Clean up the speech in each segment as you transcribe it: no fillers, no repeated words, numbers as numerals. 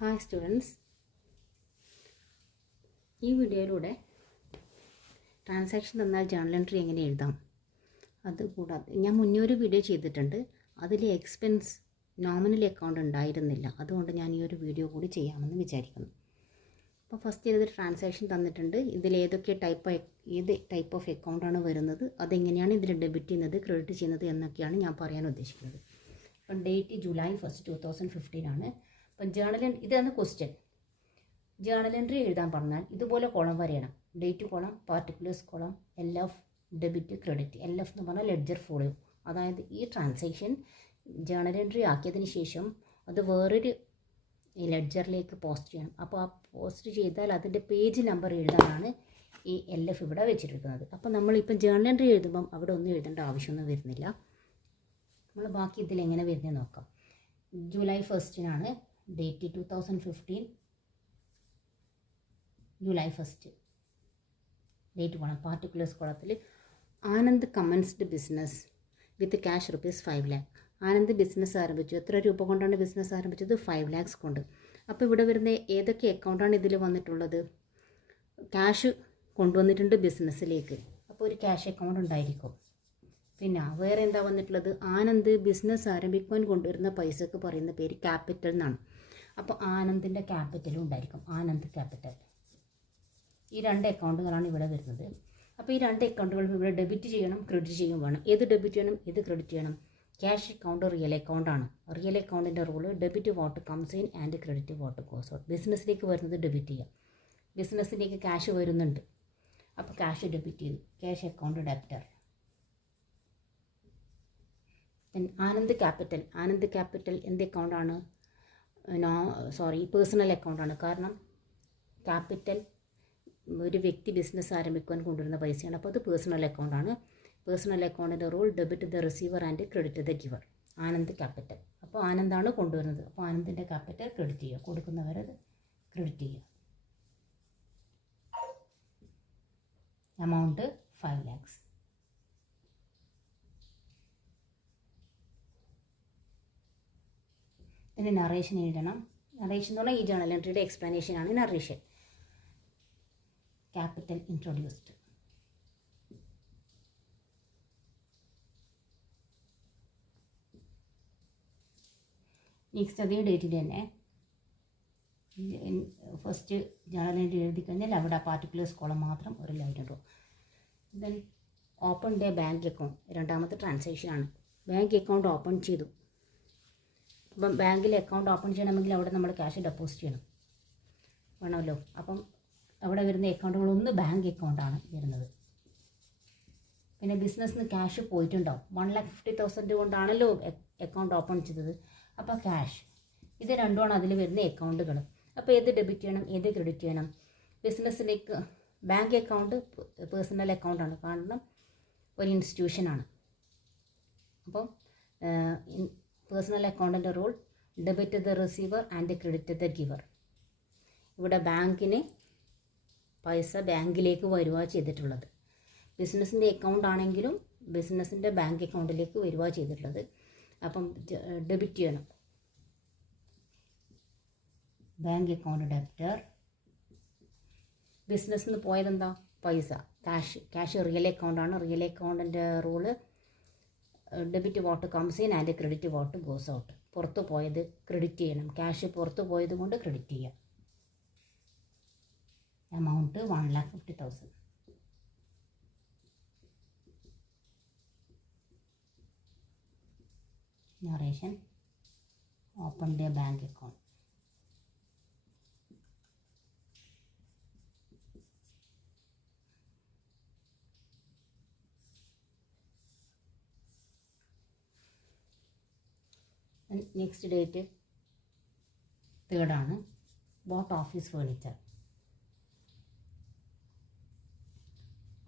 Hi students, ഈ വീഡിയോയിലൂടെ transaction തന്നാൽ ജേർണൽ എൻട്രി എങ്ങനെ എഴുതാം, അതുകൂടാതെ ഞാൻ മുന്നേ ഒരു വീഡിയോ ചെയ്തിട്ടുണ്ട്. അതിൽ എക്സ്പെൻസ് നോമിനൽ അക്കൗണ്ട് ഉണ്ടായിരുന്നില്ല. അതുകൊണ്ട് ഞാൻ ഈ ഒരു വീഡിയോ കൂടി ചെയ്യാമെന്ന് വിചാരിക്കുന്നു. അപ്പോൾ ഫസ്റ്റ് ഇതൊരു ട്രാൻസാക്ഷൻ തന്നിട്ടുണ്ട്. ഇതിൽ ഏത് ടൈപ്പ് ഓഫ് അക്കൗണ്ടാണ് വരുന്നത്, അതെങ്ങനെയാണ് ഇതിൽ ഡെബിറ്റ് ചെയ്യുന്നത്, ക്രെഡിറ്റ് ചെയ്യുന്നത് എന്നൊക്കെയാണ് ഞാൻ പറയാൻ ഉദ്ദേശിക്കുന്നത്. അപ്പം ഡേറ്റ് July 1, 2015 ആണ്. അപ്പം ഇതാണ് ക്വസ്റ്റ്യൻ. ജേർണൽ എൻട്രി എഴുതാൻ പറഞ്ഞാൽ ഇതുപോലെ കോളം വരയണം. Date column, particulars column, LF, debit, credit. LF എന്ന് പറഞ്ഞാൽ ലെഡ്ജർ ഫോളോ. അതായത് ഈ ട്രാൻസാക്ഷൻ ജേർണൽ എൻട്രി ആക്കിയതിന് ശേഷം അത് വേറൊരു ലെഡ്ജറിലേക്ക് പോസ്റ്റ് ചെയ്യണം. അപ്പോൾ ആ പോസ്റ്റ് ചെയ്താൽ അതിൻ്റെ പേജ് നമ്പർ എഴുതാനാണ് ഈ LF ഇവിടെ വെച്ചിരിക്കുന്നത്. അപ്പോൾ നമ്മളിപ്പം ജേർണൽ എൻട്രി എഴുതുമ്പം അവിടെ ഒന്നും എഴുതേണ്ട ആവശ്യമൊന്നും വരുന്നില്ല. നമ്മൾ ബാക്കി ഇതിൽ എങ്ങനെ വരുന്നത് നോക്കാം. July 1 date 2015. July 1 date column, particulars കോളത്തിൽ Anand commenced business with cash ₹5 lakh. Anand business ആരംഭിച്ചു. എത്ര രൂപ കൊണ്ടാണ് ബിസിനസ് ആരംഭിച്ചത്? 5 lakhs കൊണ്ട്. അപ്പോൾ ഇവിടെ വരുന്ന ഏതൊക്കെ അക്കൗണ്ടാണ് ഇതിൽ വന്നിട്ടുള്ളത്? ക്യാഷ് കൊണ്ടുവന്നിട്ടുണ്ട് ബിസിനസ്സിലേക്ക്, അപ്പോൾ ഒരു ക്യാഷ് അക്കൗണ്ട് ഉണ്ടായിരിക്കും. പിന്നെ വേറെ എന്താ വന്നിട്ടുള്ളത്? ആനന്ദ് ബിസിനസ് ആരംഭിക്കാൻ കൊണ്ടുവരുന്ന പൈസക്ക് പറയുന്ന പേര് ക്യാപിറ്റൽ എന്നാണ്. അപ്പോൾ ആനന്ദിൻ്റെ ക്യാപിറ്റലും ഉണ്ടായിരിക്കും, ആനന്ദ് ക്യാപിറ്റൽ. ഈ രണ്ട് അക്കൗണ്ടുകളാണ് ഇവിടെ വരുന്നത്. അപ്പോൾ ഈ രണ്ട് അക്കൗണ്ടുകളും ഇവിടെ ഡെബിറ്റ് ചെയ്യണം, ക്രെഡിറ്റ് ചെയ്യും വേണം. ഏത് ഡെബിറ്റ് ചെയ്യണം, ഏത് ക്രെഡിറ്റ് ചെയ്യണം? ക്യാഷ് അക്കൗണ്ട് റിയൽ അക്കൗണ്ടാണ്. റിയൽ അക്കൗണ്ടിൻ്റെ rule debit what comes in and credit what goes out. ബിസിനസ്സിലേക്ക് വരുന്നത് ഡെബിറ്റ് ചെയ്യാം. ബിസിനസ്സിലേക്ക് ക്യാഷ് വരുന്നുണ്ട്, അപ്പോൾ ക്യാഷ് ഡെബിറ്റ് ചെയ്തു. Cash account debtor. Anand capital എന്ത് അക്കൗണ്ടാണ്? പേഴ്സണൽ അക്കൗണ്ടാണ്. കാരണം ക്യാപിറ്റൽ ഒരു വ്യക്തി ബിസിനസ് ആരംഭിക്കാൻ കൊണ്ടുവരുന്ന പൈസയാണ്. അപ്പോൾ അത് പേഴ്സണൽ അക്കൗണ്ടാണ്. പേഴ്സണൽ അക്കൗണ്ടിൻ്റെ rule debit the receiver and credit the giver. Anand capital. അപ്പോൾ ആനന്ദാണ് കൊണ്ടുവരുന്നത്, അപ്പോൾ ആനന്ദിൻ്റെ ക്യാപിറ്റൽ ക്രെഡിറ്റ് ചെയ്യുക, കൊടുക്കുന്നവരത് ക്രെഡിറ്റ് ചെയ്യുക. Amount 5 lakhs. പിന്നെ നറേഷൻ എഴുതണം. നറേഷൻ എന്ന് പറഞ്ഞാൽ ഈ ജേർണൽ എൻട്രിയുടെ എക്സ്പ്ലനേഷനാണ് നറേഷൻ. Capital introduced. നെക്സ്റ്റ് അതേ ഡേറ്റിൽ തന്നെ ഫസ്റ്റ് ജേർണൽ എൻട്രി എഴുതി കഴിഞ്ഞാൽ അവിടെ പാർട്ടിക്കുലേഴ്സ് കോളം മാത്രം ഒരു ലൈൻ ഇടും. Then open the bank account. രണ്ടാമത്തെ ട്രാൻസാക്ഷനാണ്. ബാങ്ക് അക്കൗണ്ട് ഓപ്പൺ ചെയ്തു. അപ്പം ബാങ്കിൽ അക്കൗണ്ട് ഓപ്പൺ ചെയ്യണമെങ്കിൽ അവിടെ നമ്മൾ ക്യാഷ് ഡെപ്പോസിറ്റ് ചെയ്യണം, വേണമല്ലോ. അപ്പം അവിടെ വരുന്ന അക്കൗണ്ടുകളൊന്ന് ബാങ്ക് അക്കൗണ്ടാണ് വരുന്നത്. പിന്നെ ബിസിനസ്സിന് ക്യാഷ് പോയിട്ടുണ്ടാവും. 1,50,000 കൊണ്ടാണല്ലോ അക്കൗണ്ട് ഓപ്പൺ ചെയ്തത്. അപ്പോൾ ക്യാഷ്, ഇത് രണ്ടുമാണ് അതിൽ വരുന്ന അക്കൗണ്ടുകൾ. അപ്പോൾ ഏത് ഡെബിറ്റ് ചെയ്യണം, ഏത് ക്രെഡിറ്റ് ചെയ്യണം? ബിസിനസ്സിലേക്ക് ബാങ്ക് അക്കൗണ്ട് പേഴ്സണൽ അക്കൗണ്ടാണ്, കാരണം ഒരു ഇൻസ്റ്റിറ്റ്യൂഷനാണ്. അപ്പം പേഴ്സണൽ അക്കൗണ്ടിൻ്റെ rule debit the receiver and credit the giver. ഇവിടെ ബാങ്കിന് പൈസ ബാങ്കിലേക്ക് വരുക ചെയ്തിട്ടുള്ളത്. ബിസിനസ്സിൻ്റെ അക്കൗണ്ട് ആണെങ്കിലും ബിസിനസ്സിൻ്റെ ബാങ്ക് അക്കൗണ്ടിലേക്ക് വരുക ചെയ്തിട്ടുള്ളത്. അപ്പം ഡെബിറ്റ് ചെയ്യണം. Bank account debtor. ബിസിനസ്സിൽ നിന്ന് പോയതെന്താ? പൈസ, ക്യാഷ് റിയൽ അക്കൗണ്ടാണ്. റിയൽ അക്കൗണ്ടിൻ്റെ rule debit what comes in and credit what goes out. പുറത്ത് പോയത് ക്രെഡിറ്റ് ചെയ്യണം. ക്യാഷ് പുറത്ത് പോയത് കൊണ്ട് ക്രെഡിറ്റ് ചെയ്യാം. Amount 1,50,000. Narration open the bank account. Next date 3rd. Boat office furniture.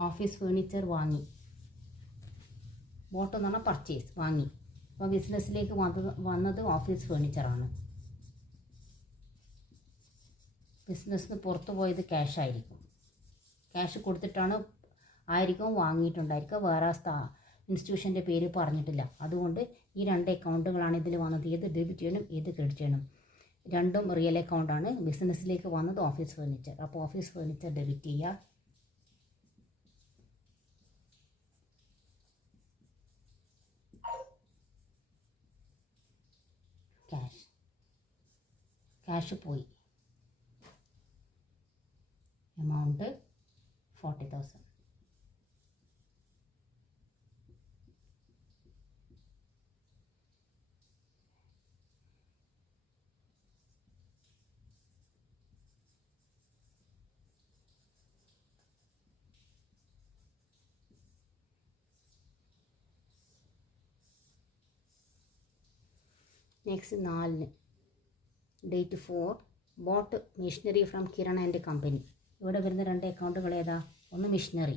Office furniture വാങ്ങി. ബോട്ട് എന്ന് പറഞ്ഞാൽ പർച്ചേസ്, വാങ്ങി. അപ്പോൾ ബിസിനസ്സിലേക്ക് വന്നത് ഓഫീസ് ഫേർണിച്ചറാണ്. ബിസിനസ്സിന് പുറത്ത് പോയത് ക്യാഷ് ആയിരിക്കും. ക്യാഷ് കൊടുത്തിട്ടാണ് വാങ്ങിയിട്ടുണ്ടായിരിക്കുക. വേറെ ഇൻസ്റ്റിറ്റ്യൂഷൻ്റെ പേര് പറഞ്ഞിട്ടില്ല. അതുകൊണ്ട് ഈ രണ്ട് അക്കൗണ്ടുകളാണ് ഇതിൽ വന്നത്. ഏത് ഡെബിറ്റ് ചെയ്യണം, ഏത് ക്രെഡിറ്റ് ചെയ്യണം? രണ്ടും റിയൽ അക്കൗണ്ടാണ്. ബിസിനസ്സിലേക്ക് വന്നത് ഓഫീസ് ഫർണിച്ചർ. അപ്പോൾ ഓഫീസ് ഫർണിച്ചർ ഡെബിറ്റ് ചെയ്യുക. ക്യാഷ് പോയി. Amount 40,000. Next 4 date 4 bought machinery from Kiran and company. ഇവിടെ വരുന്ന 2 അക്കൗണ്ടുകൾ ഏതാ? ഒന്ന് മിഷനറി,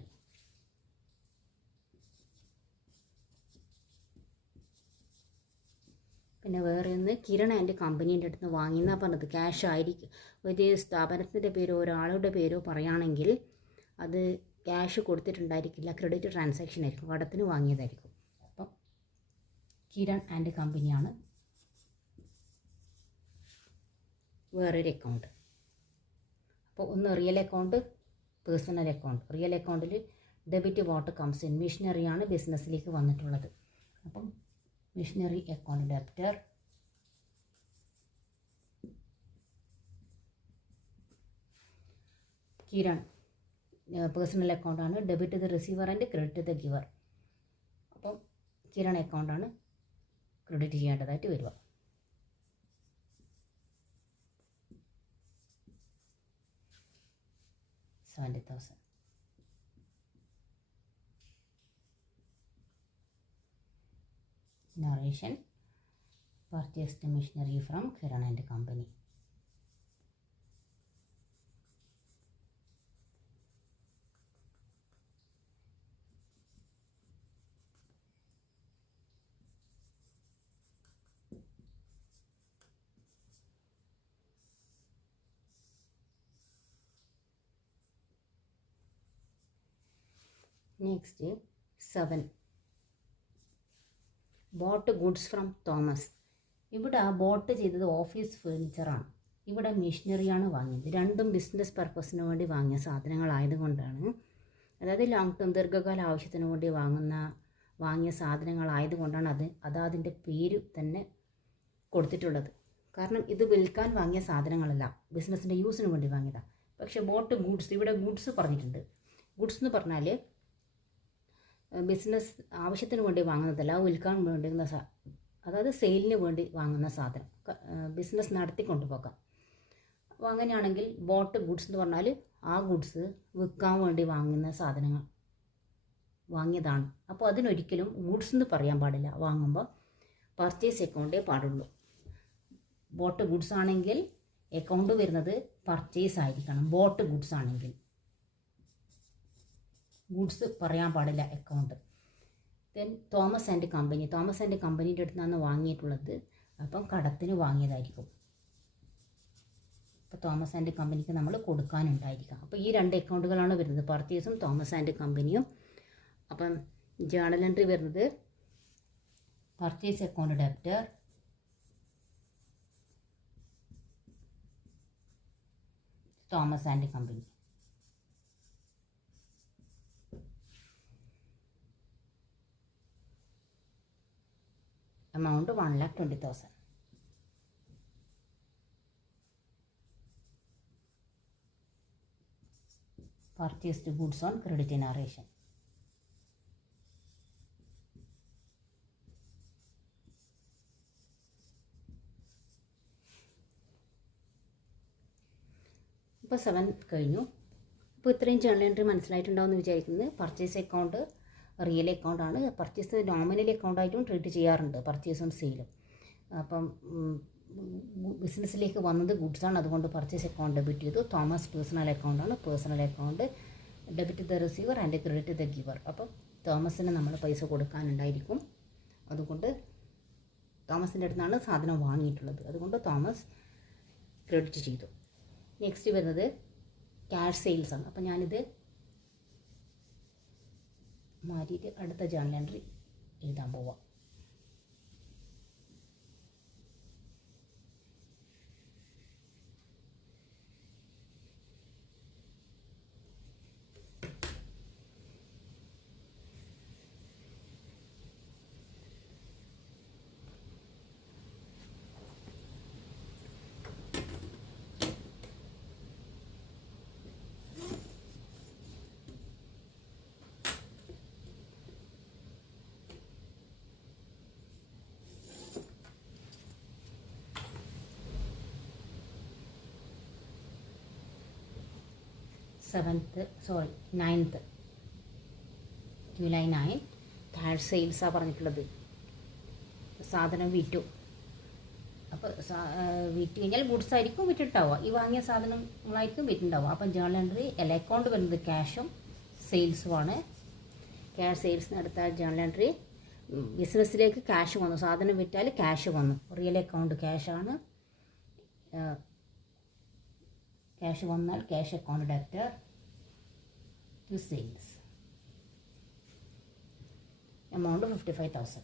പിന്നെ വേറെ ഒന്ന് കിരൺ ആൻഡ് കമ്പനീൻ്റെ അടുത്ത് നിന്ന് വാങ്ങിയെന്നാണ് പറഞ്ഞത്. ക്യാഷ് ആയിരിക്കും. ഒരു സ്ഥാപനത്തിൻ്റെ പേരോ ഒരാളുടെ പേരോ പറയുകയാണെങ്കിൽ അത് ക്യാഷ് കൊടുത്തിട്ടുണ്ടായിരിക്കില്ല, ക്രെഡിറ്റ് ട്രാൻസാക്ഷൻ ആയിരിക്കും, കടത്തിന് വാങ്ങിയതായിരിക്കും. അപ്പം കിരൺ ആൻഡ് കമ്പനിയാണ് വേറൊരു അക്കൗണ്ട്. അപ്പോൾ ഒന്ന് real account, personal account. Real അക്കൗണ്ടിൽ ഡെബിറ്റ് വാട്ട് കംസ് ഇൻ. മിഷനറിയാണ് ബിസിനസ്സിലേക്ക് വന്നിട്ടുള്ളത്. അപ്പം machinery account debtor. Kiran personal അക്കൗണ്ടാണ്. Debit the receiver and credit the giver. അപ്പം കിരൺ അക്കൗണ്ടാണ് ക്രെഡിറ്റ് ചെയ്യേണ്ടതായിട്ട് വരിക. $70,000. Narration: purchased machinery from Kiran and Company. Next 7 boat goods from Thomas. ഇവിടെ ബോട്ട് ചെയ്തത് ഓഫീസ് ഫേർണിച്ചറാണ്. ഇവിടെ മെഷീനറിയാണ് വാങ്ങിയത്. രണ്ടും ബിസിനസ് പർപ്പസിന് വേണ്ടി വാങ്ങിയ സാധനങ്ങളായതുകൊണ്ടാണ്, അതായത് ലോങ് ടേം ദീർഘകാല ആവശ്യത്തിന് വേണ്ടി വാങ്ങിയ സാധനങ്ങളായതുകൊണ്ടാണ് അതിൻ്റെ പേര് തന്നെ കൊടുത്തിട്ടുള്ളത്. കാരണം ഇത് വിൽക്കാൻ വാങ്ങിയ സാധനങ്ങളല്ല, ബിസിനസ്സിൻ്റെ യൂസിന് വേണ്ടി വാങ്ങിയതാണ്. പക്ഷേ ബോട്ട് ഗുഡ്സ്, ഇവിടെ ഗുഡ്സ് പറഞ്ഞിട്ടുണ്ട്. ഗുഡ്സ് എന്ന് പറഞ്ഞാൽ ബിസിനസ് ആവശ്യത്തിന് വേണ്ടി വാങ്ങുന്നതല്ല, വിൽക്കാൻ വേണ്ടുന്ന അതായത് സെയിലിന് വേണ്ടി വാങ്ങുന്ന സാധനം, ബിസിനസ് നടത്തിക്കൊണ്ടു പോകാം. അപ്പോൾ അങ്ങനെയാണെങ്കിൽ ബോട്ട് ഗുഡ്സ് എന്ന് പറഞ്ഞാൽ ആ ഗുഡ്സ് വിൽക്കാൻ വേണ്ടി വാങ്ങുന്ന സാധനങ്ങൾ വാങ്ങിയതാണ്. അപ്പോൾ അതിനൊരിക്കലും ഗുഡ്സ് എന്ന് പറയാൻ പാടില്ല. വാങ്ങുമ്പോൾ പർച്ചേസ് അക്കൗണ്ടേ പാടുള്ളൂ. ബോട്ട് ഗുഡ്സ് ആണെങ്കിൽ അക്കൗണ്ട് വരുന്നത് പർച്ചേസ് ആയിരിക്കണം. ബോട്ട് ഗുഡ്സ് ആണെങ്കിൽ ഗുഡ്സ് പറയാൻ പാടില്ല account. Then Thomas and company. Thomas and കമ്പനീൻ്റെ അടുത്ത് നിന്നാണ് വാങ്ങിയിട്ടുള്ളത്. അപ്പം കടത്തിന് വാങ്ങിയതായിരിക്കും. അപ്പോൾ തോമസ് ആൻഡ് കമ്പനിക്ക് നമ്മൾ കൊടുക്കാനുണ്ടായിരിക്കാം. അപ്പോൾ ഈ 2 അക്കൗണ്ടുകളാണ് വരുന്നത്, പർച്ചേസും തോമസ് ആൻഡ് കമ്പനിയും. അപ്പം ജേണൽ എൻട്രി വരുന്നത് purchase account debtor, Thomas and company. amount 1,20,000. Purchased goods on credit narration. ഇപ്പോൾ 7 കഴിഞ്ഞു. അപ്പോൾ ഇത്രയും ജേണൽ എൻട്രി മനസ്സിലായിട്ടുണ്ടാവുമെന്ന് വിചാരിക്കുന്നത്. പർച്ചേസ് അക്കൗണ്ട് റിയൽ അക്കൗണ്ടാണ്. പർച്ചേസ് നോമിനൽ അക്കൗണ്ടായിട്ടും ട്രീറ്റ് ചെയ്യാറുണ്ട്, പർച്ചേസും സെയിലും. അപ്പം ബിസിനസ്സിലേക്ക് വന്നത് ഗുഡ്സാണ്, അതുകൊണ്ട് പർച്ചേസ് അക്കൗണ്ട് ഡെബിറ്റ് ചെയ്തു. തോമസ് പേഴ്സണൽ അക്കൗണ്ടാണ്. Personal account debit the receiver and credit the giver. അപ്പം തോമസിന് നമ്മൾ പൈസ കൊടുക്കാനുണ്ടായിരിക്കും, അതുകൊണ്ട് തോമസിൻ്റെ അടുത്താണ് സാധനം വാങ്ങിയിട്ടുള്ളത്, അതുകൊണ്ട് തോമസ് ക്രെഡിറ്റ് ചെയ്തു. നെക്സ്റ്റ് വരുന്നത് ക്യാഷ് സെയിൽസ് ആണ്. അപ്പം ഞാനിത് മാറ്റിയിട്ട് അടുത്ത ജേണൽ എൻട്രി എഴുതാൻ പോവാം. 9th ജൂലൈ 9 ക്യാഷ് സെയിൽസാണ് പറഞ്ഞിട്ടുള്ളത്. സാധനം വിറ്റു. അപ്പോൾ വിറ്റ് കഴിഞ്ഞാൽ ഗുഡ്സ് ആയിരിക്കും വിറ്റിട്ടുണ്ടാവുക. ഈ വാങ്ങിയ സാധനങ്ങളായിരിക്കും വിറ്റുണ്ടാവുക. അപ്പം ജേണൽ എൻട്രി അക്കൗണ്ട് വരുന്നത് ക്യാഷും സെയിൽസുമാണ്. ക്യാഷ് സെയിൽസിന് അടുത്ത ജേണൽ എൻട്രി ബിസിനസ്സിലേക്ക് ക്യാഷ് വന്നു. സാധനം വിറ്റാൽ ക്യാഷ് വന്നു. റിയൽ അക്കൗണ്ട് ക്യാഷാണ്. ക്യാഷ് വന്നാൽ cash account debtor to sales. Amount 55,000.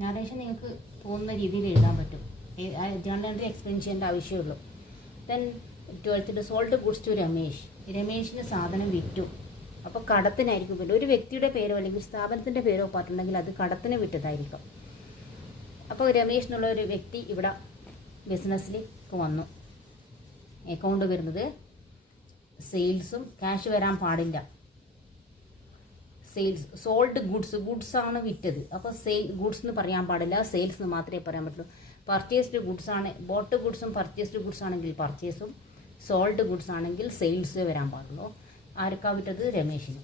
Narration നിങ്ങൾക്ക് തോന്നുന്ന രീതിയിൽ എഴുതാൻ പറ്റും. ജേണൽ എൻട്രി എക്സ്പ്ലെയിൻ ചെയ്യേണ്ട ആവശ്യമുള്ളൂ. ദെൻ 12th sold goods to Ramesh. രമേശിന് സാധനം വിറ്റു. അപ്പോൾ കടത്തിനായിരിക്കും വിറ്റു. ഒരു വ്യക്തിയുടെ പേരോ അല്ലെങ്കിൽ സ്ഥാപനത്തിൻ്റെ പേരോ പറഞ്ഞിട്ടുണ്ടെങ്കിൽ അത് കടത്തിന് വിറ്റതായിരിക്കും. അപ്പോൾ രമേശ് എന്നുള്ള ഒരു വ്യക്തി ഇവിടെ ബിസിനസ്സിലേക്ക് വന്നു. അക്കൗണ്ട് വരുന്നത് സെയിൽസും ക്യാഷ് വരാൻ പാടില്ല. സെയിൽസ് സോൾഡ് ഗുഡ്സ് ആണ് വിറ്റത്. അപ്പോൾ ഗുഡ്സ് എന്ന് പറയാൻ പാടില്ല, സെയിൽസ് എന്ന് മാത്രമേ പറയാൻ പറ്റുള്ളൂ. പർച്ചേസ്ഡ് ഗുഡ്സ് ആണ്, ബോട്ട് ഗുഡ്സും പർച്ചേസ്ഡ് ഗുഡ്സ് ആണെങ്കിൽ പർച്ചേസും, സോൾഡ് ഗുഡ്സ് ആണെങ്കിൽ സെയിൽസ് വരാൻ പാടുള്ളൂ. ആർക്കാ വിറ്റത്? രമേശിന്.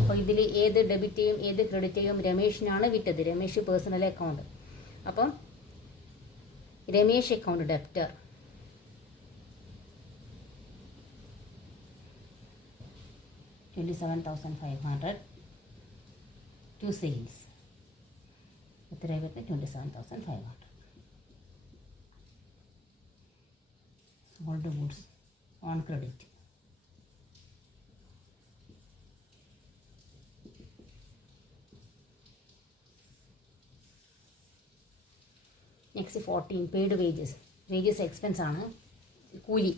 അപ്പോൾ ഇതിൽ ഏത് ഡെബിറ്റ് ചെയ്യും ഏത് ക്രെഡിറ്റ് ചെയ്യും? രമേശിനാണ് വിറ്റത്. Ramesh personal account. അപ്പം Ramesh account debtor. $27,500 to sales. എത്ര വരുന്നത്? 27,500. Sold goods on credit. Next 14 paid wages. Wages expense ആണ്, കൂലി.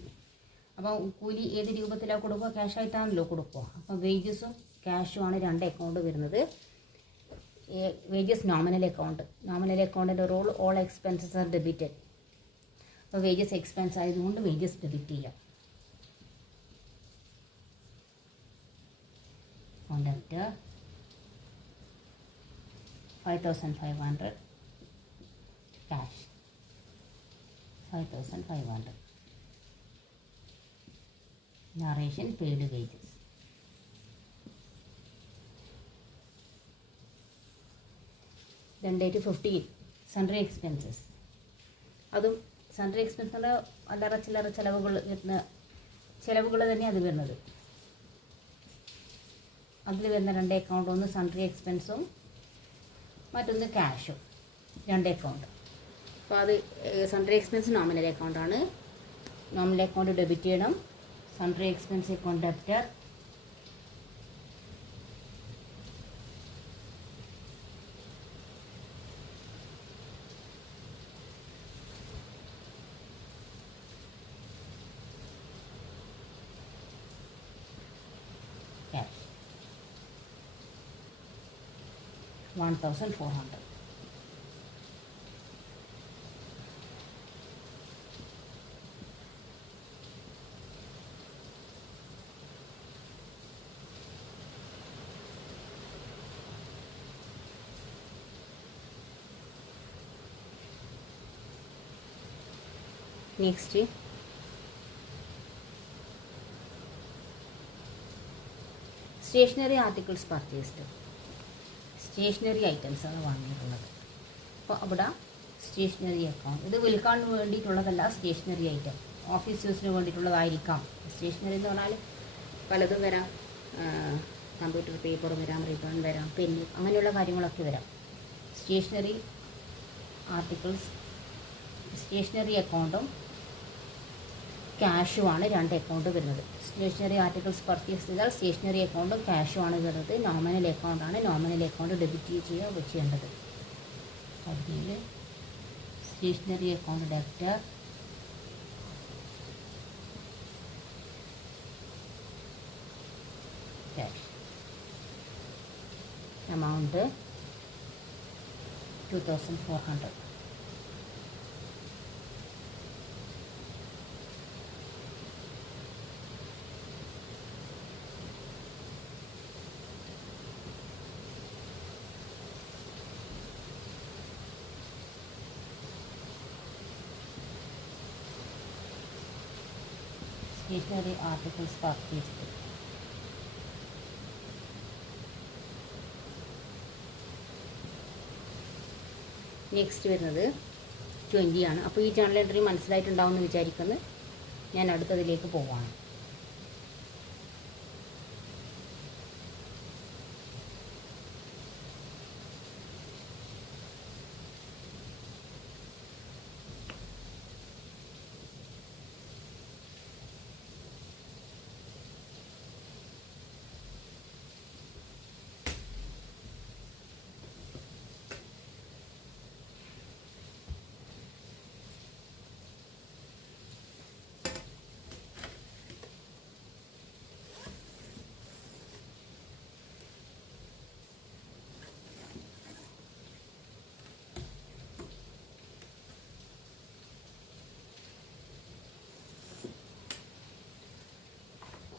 അപ്പോൾ കൂലി ഏത് രൂപത്തിലാണ് കൊടുക്കുക? ക്യാഷായിട്ടാണല്ലോ കൊടുക്കുക. അപ്പോൾ വേജസും ക്യാഷുമാണ് രണ്ട് അക്കൗണ്ട് വരുന്നത്. Wages nominal account. നോമിനൽ അക്കൗണ്ടിൻ്റെ rule all expenses are debited. അപ്പോൾ വേജസ് എക്സ്പെൻസ് ആയതുകൊണ്ട് വേജസ് ഡെബിറ്റ് ചെയ്യാം. Debtor 5,500. Cash 5,500. Narration paid wages. Then date 15 sundry expenses. അതും സൺഡ്രി എക്സ്പെൻസ് എന്ന് പറഞ്ഞാൽ അല്ലറ ചില്ലറ ചിലവുകൾ തന്നെ അത് വരുന്നത്. അതിൽ വരുന്ന രണ്ട് അക്കൗണ്ട്, ഒന്ന് സൺഡ്രി എക്സ്പെൻസും മറ്റൊന്ന് ക്യാഷും. രണ്ട് അക്കൗണ്ട്. അപ്പോൾ അത് സൺഡ്രി എക്സ്പെൻസ് നോമിനൽ അക്കൗണ്ടാണ്. നോമിനൽ അക്കൗണ്ട് ഡെബിറ്റ് ചെയ്യണം. Sundry expense account debtor. Cash 1,400. Next stationery articles purchased. Stationery items ആണ് വാങ്ങിയിട്ടുള്ളത്. അപ്പോൾ അവിടെ സ്റ്റേഷനറി അക്കൗണ്ട്. ഇത് വിൽക്കാൻ വേണ്ടിയിട്ടുള്ളതല്ല. സ്റ്റേഷനറി ഐറ്റം ഓഫീസ് യൂസിന് വേണ്ടിയിട്ടുള്ളതായിരിക്കാം. സ്റ്റേഷനറി എന്ന് പറഞ്ഞാൽ പലതും വരാം. കമ്പ്യൂട്ടർ പേപ്പർ വരാം, റിബൺ വരാം, പെന്ന്, അങ്ങനെയുള്ള കാര്യങ്ങളൊക്കെ വരാം. സ്റ്റേഷനറി ആർട്ടിക്കിൾസ്, സ്റ്റേഷനറി അക്കൗണ്ടും ക്യാഷുമാണ് രണ്ട് അക്കൗണ്ട് വരുന്നത്. സ്റ്റേഷനറി ആർട്ടിക്കിൾസ് പർച്ചേസ് ചെയ്താൽ സ്റ്റേഷനറി അക്കൗണ്ടും ക്യാഷുമാണ് വരുന്നത്. നോമിനൽ അക്കൗണ്ടാണ്. നോമിനൽ അക്കൗണ്ട് ഡെബിറ്റ് ചെയ്യുക ചെയ്യേണ്ടത്. അതിൽ stationery account debtor cash. Amount 2,400. Stationery articles purchased. Next വരുന്നത് 20 ആണ്. അപ്പോൾ ഈ ജേണൽ എൻട്രി മനസ്സിലായിട്ടുണ്ടാവുമെന്ന് വിചാരിക്കുന്നു. ഞാൻ അടുത്തതിലേക്ക് പോവാണ്.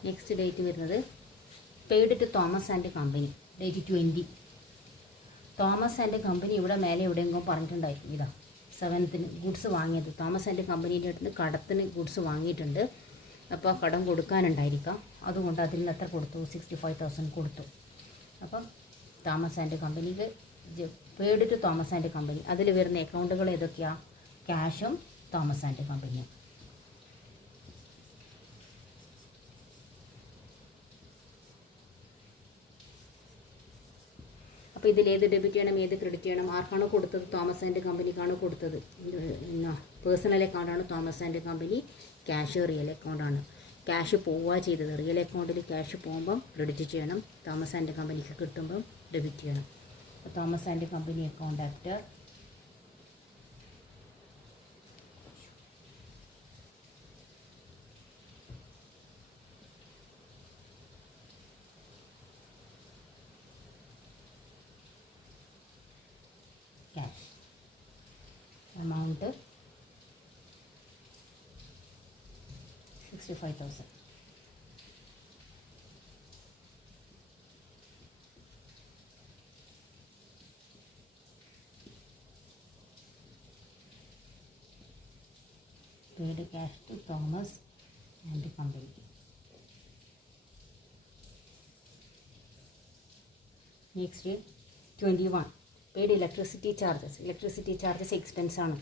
നെക്സ്റ്റ് ഡേറ്റ് വരുന്നത് paid to Thomas and company, date 20. Thomas and company ഇവിടെ മേലെ എവിടെയെങ്കിലും പറഞ്ഞിട്ടുണ്ടായിരിക്കും. ഇതാ 7th ഗുഡ്സ് വാങ്ങിയത്. തോമസ് ആൻഡ് കമ്പനീൻ്റെ അടുത്ത് കടത്തിന് ഗുഡ്സ് വാങ്ങിയിട്ടുണ്ട്. അപ്പോൾ കടം കൊടുക്കാനുണ്ടായിരിക്കാം. അതുകൊണ്ട് അതിൽ എത്ര കൊടുത്തു? 65,000 കൊടുത്തു. അപ്പം തോമസ് ആൻഡ് കമ്പനിക്ക് paid to Thomas and company. അതിൽ വരുന്ന അക്കൗണ്ടുകൾ ഏതൊക്കെയാണ്? ക്യാഷും തോമസ് ആൻഡ് കമ്പനിയും. അപ്പോൾ ഇതിൽ ഏത് ഡെബിറ്റ് ചെയ്യണം, ഏത് ക്രെഡിറ്റ് ചെയ്യണം? ആർക്കാണോ കൊടുത്തത്? തോമസ് ആൻഡ് കമ്പനിക്കാണ് കൊടുത്തത്. പേഴ്സണൽ അക്കൗണ്ടാണ് Thomas and company. Cash real അക്കൗണ്ടാണ്. ക്യാഷ് പോവുക ചെയ്തത്. റിയൽ അക്കൗണ്ടിൽ ക്യാഷ് പോകുമ്പം ക്രെഡിറ്റ് ചെയ്യണം. തോമസ് ആൻഡ് കമ്പനിക്ക് കിട്ടുമ്പം ഡെബിറ്റ് ചെയ്യണം. അപ്പോൾ Thomas and company account after cash amount 65,000. Paid cash to Thomas and company. Next day 21. Paid electricity charges. Electricity charges expense ആണ്.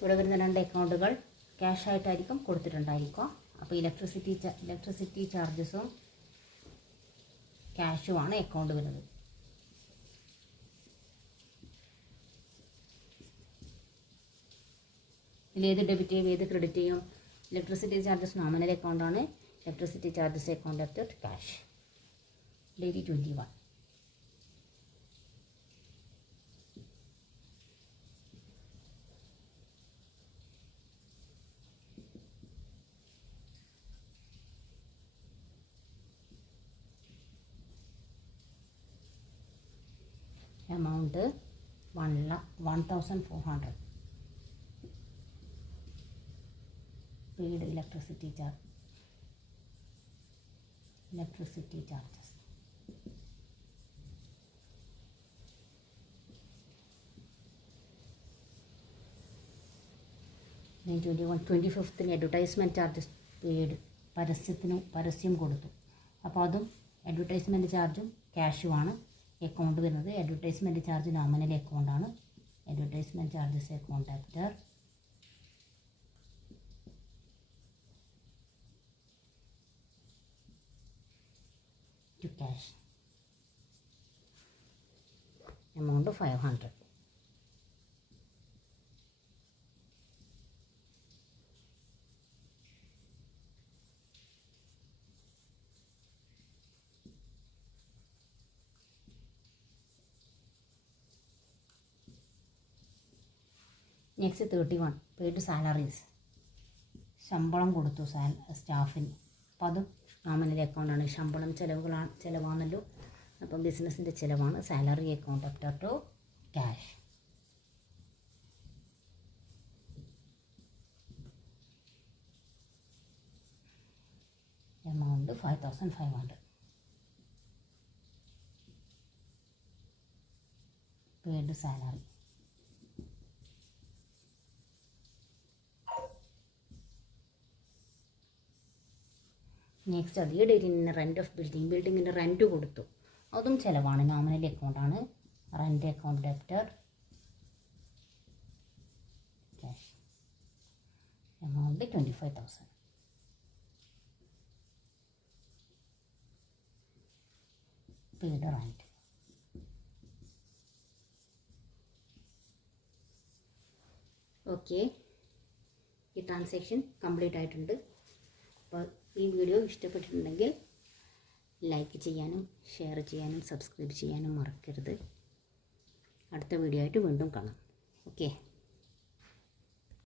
ഇവിടെ വരുന്ന 2 അക്കൗണ്ടുകൾ ക്യാഷ് ആയിട്ടായിരിക്കും കൊടുത്തിട്ടുണ്ടായിരിക്കുക. അപ്പോൾ ഇലക്ട്രിസിറ്റി ചാർജസും ക്യാഷുമാണ് അക്കൗണ്ട് വരുന്നത്. ഇതിലേത് ഡെബിറ്റ് ചെയ്യും, ഏത് ക്രെഡിറ്റ് ചെയ്യും? ഇലക്ട്രിസിറ്റി ചാർജസ് നോമിനൽ അക്കൗണ്ടാണ്. Electricity charges account after cash, date 21. amount 1,400. paid electricity charges. Then 25th advertisement charges paid. പരസ്യം കൊടുത്തു. അപ്പോൾ അതും അഡ്വർടൈസ്മെൻറ്റ് ചാർജും ക്യാഷുമാണ് അക്കൗണ്ട് വരുന്നത്. അഡ്വർടൈസ്മെൻറ്റ് ചാർജ് നോമിനൽ അക്കൗണ്ടാണ്. Advertisement charges account after to cash, amount 500. Next 31. Paid salaries. ശമ്പളം കൊടുത്തു സ്റ്റാഫിന്. അപ്പോൾ അതും നോമിനൽ അക്കൗണ്ടാണ്. ശമ്പളം ചിലവാണല്ലോ. അപ്പം ബിസിനസ്സിൻ്റെ ചിലവാണ്. Salary account after to cash. amount 5,500. paid salary. Next അതേ ഡേറ്റിന് റെൻറ്റ് ഓഫ് ബിൽഡിങ്ങിൻ്റെ റെൻറ്റ് കൊടുത്തു, അതും ചിലവാണ്. നോമിനൽ അക്കൗണ്ടാണ്. Rent account debtor cash amount 25,000. Paid rent. Okay, ഈ ട്രാൻസാക്ഷൻ കംപ്ലീറ്റ് ആയിട്ടുണ്ട്. അപ്പോൾ ഈ വീഡിയോ ഇഷ്ടപ്പെട്ടിട്ടുണ്ടെങ്കിൽ ലൈക്ക് ചെയ്യാനും ഷെയർ ചെയ്യാനും സബ്സ്ക്രൈബ് ചെയ്യാനും മറക്കരുത്. അടുത്ത വീഡിയോ ആയിട്ട് വീണ്ടും കാണാം. ഓക്കെ.